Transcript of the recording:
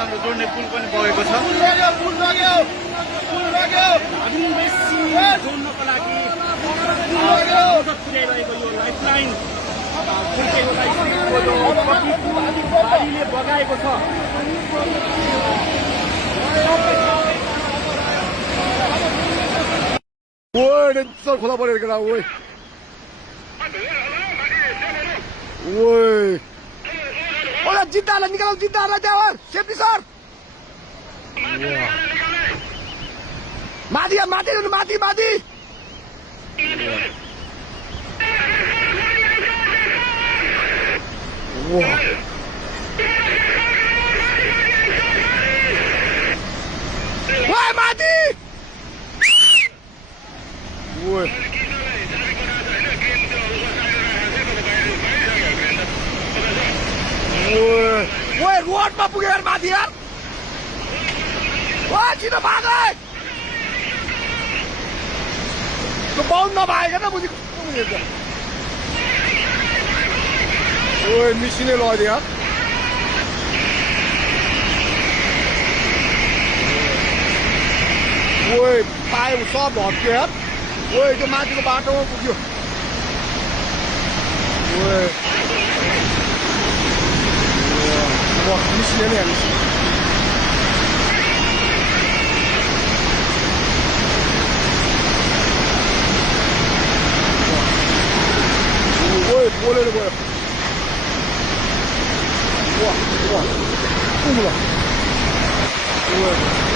समुद्रमा जोड्ने पुल पनि बगेको छ। हामी बेसी जोड्नको लागि मद्दत पुर्याइरहेको यो लाइफलाइन फुर्केको बाढीले बगाएको छ। ओए डेन्जर खोला परेर केटा ओए ओए ओला जिद्दालाई निकालौ जिद्दालाई त्यहाँ सेफ्टी सर माथि माथि माथि माथि ओए माथि ओए ओए रोडमा पुगेर माथि यार ओए छिटो भाग त्यो बाउन्ड नभएको न बुझी ओए मिसिनै लग्यो यार ओए पायो सब भत्क्यो यार ओए त्यो माथिको बाटोमा पुग्यो ओए मिसिने नै हाल्छ ओए बोलेर गयो वा वा